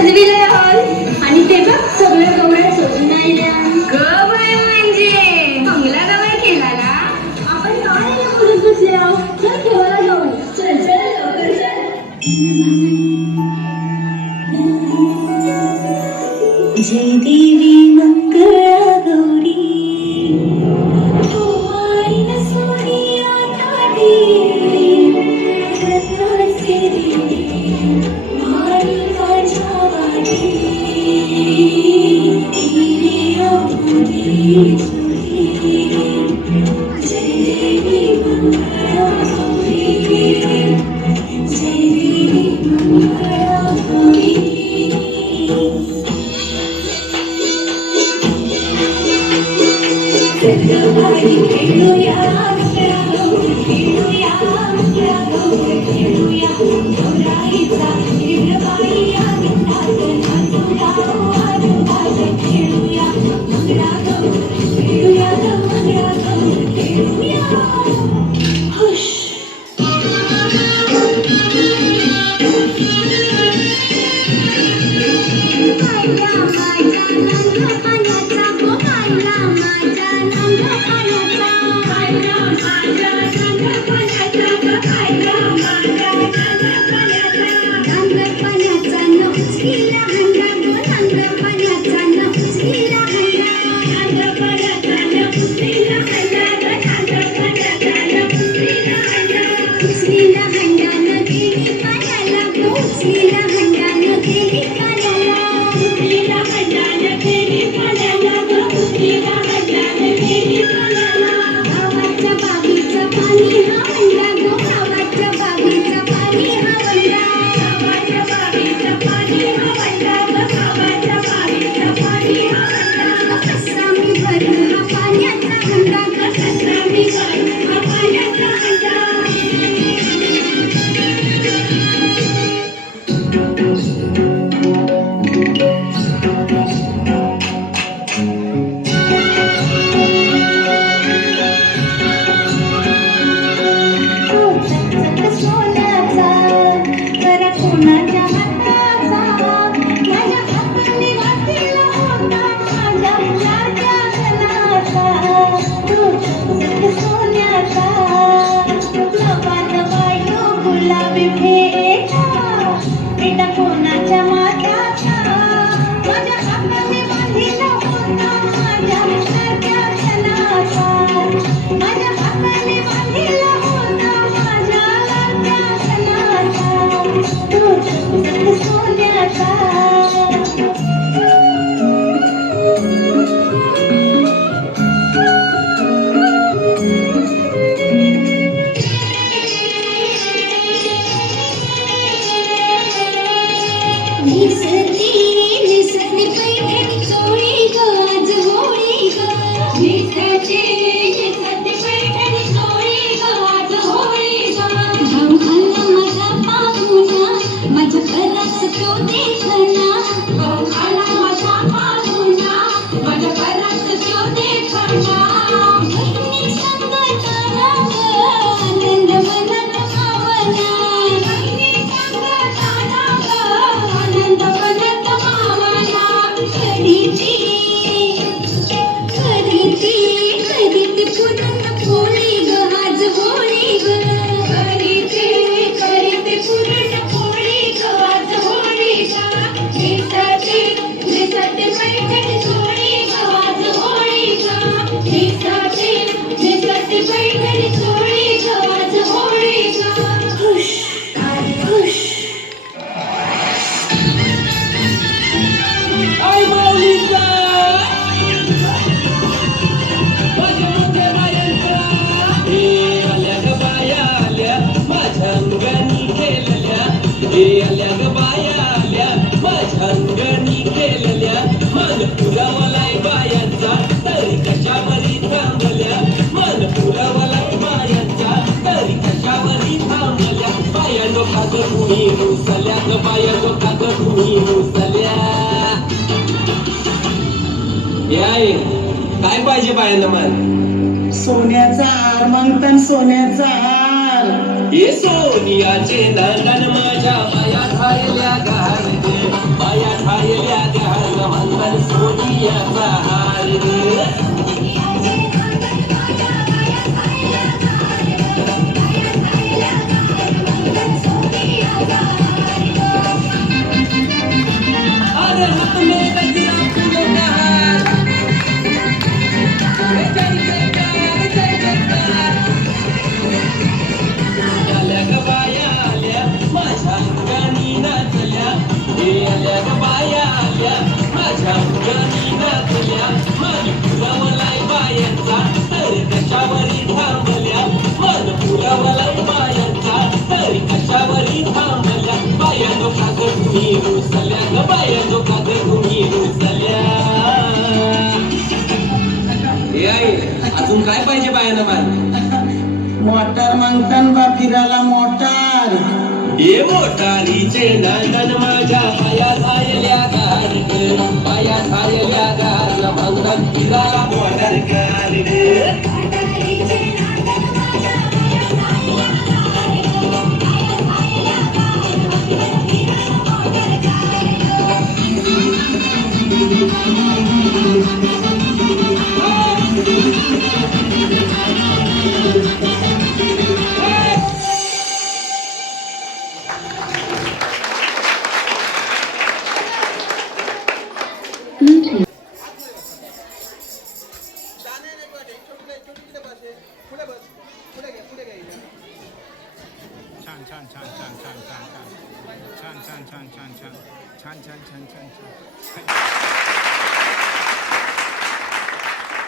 सजविलंय hall आणि ते बघ सगळ्या गवळ्या सजून आल्या म्हणजे बंगला गवळ केला ना. आपण काय बोलत बसले आहोत चल ठेवायला जाऊ चल चल लवकर चल जय देवी मंगळा गौरी काय पाहिजे बायांना मन सोन्याचा हार मंगतन सोन्याचा हार हे सोनियाचे नंदन माझ्या पाया घालल्या घालते पाया हे मोटारीचे नंदन माझ्या पायात आयल्या गारड पायात आयल्या गार मंगल फिरायला मोटर गारड छान छान छान छान छान छान छान छान छान छान छान छान छान छान छान छान छान